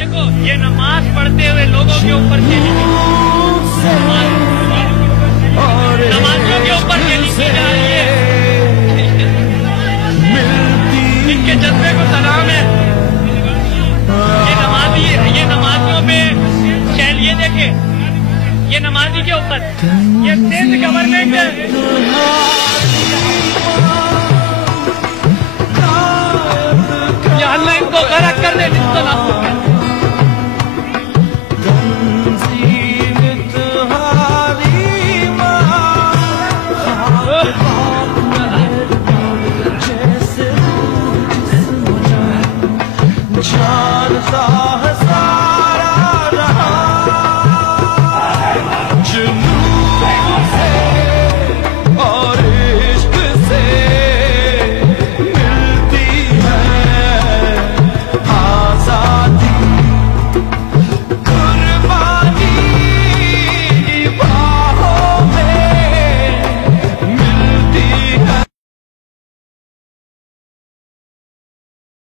देखो ये नमाज पढ़ते हुए लोगों के ऊपर चली नमाजियों के ऊपर चली की जा रही है। इनके जज्बे को सलाम है। ये नमाजियों पे चलिए देखे ये नमाजी के ऊपर ये सिंध गवर्नमेंट अल्लाह इनको गरक कर दे।